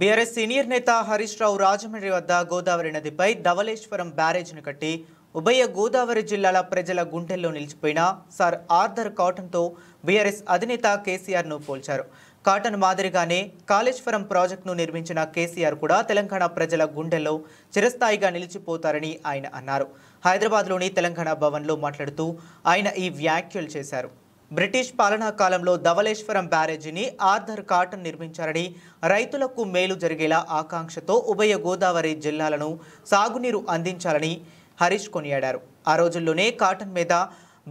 BRS senior నేత హరీష్ రావు రాజమండ్రి వద్ద గోదావరి నదిపై ధవళేశ్వరం బ్యారేజ్ను కట్టి ఉభయ గోదావరి జిల్లాల ప్రజల గుండెల్లో నిలిచిపోయిన సర్ ఆర్థర్ కాటన్తో బీఆర్ఎస్ అధినేత కేసీఆర్ను పోల్చారు. కాటన్ మాదిరిగానే కాళేశ్వరం ప్రాజెక్టును నిర్మించిన కేసీఆర్ కూడా తెలంగాణ ప్రజల గుండెల్లో చిరస్థాయిగా నిలిచిపోతారని ఆయన అన్నారు. హైదరాబాద్లోని తెలంగాణ భవన్లో మాట్లాడుతూ ఆయన ఈ వ్యాఖ్యలు చేశారు. బ్రిటిష్ పాలనా కాలంలో ధవళేశ్వరం బ్యారేజీని ఆర్థర్ కాటన్ నిర్మించారని, రైతులకు మేలు జరిగేలా ఆకాంక్షతో ఉభయ గోదావరి జిల్లాలను సాగునీరు అందించాలని హరీష్ కొనియాడారు. ఆ రోజుల్లోనే కాటన్ మీద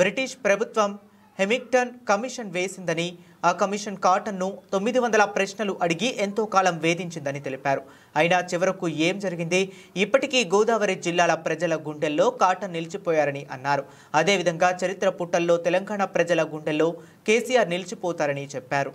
బ్రిటిష్ ప్రభుత్వం హెమింగ్టన్ కమిషన్ వేసిందని, ఆ కమిషన్ కాటన్ను 900 ప్రశ్నలు అడిగి ఎంతో కాలం వేధించిందని తెలిపారు. అయినా చివరకు ఏం జరిగింది? ఇప్పటికీ గోదావరి జిల్లాల ప్రజల గుండెల్లో కాటన్ నిలిచిపోయారని అన్నారు. అదేవిధంగా చరిత్ర పుటల్లో తెలంగాణ ప్రజల గుండెల్లో కేసీఆర్ నిలిచిపోతారని చెప్పారు.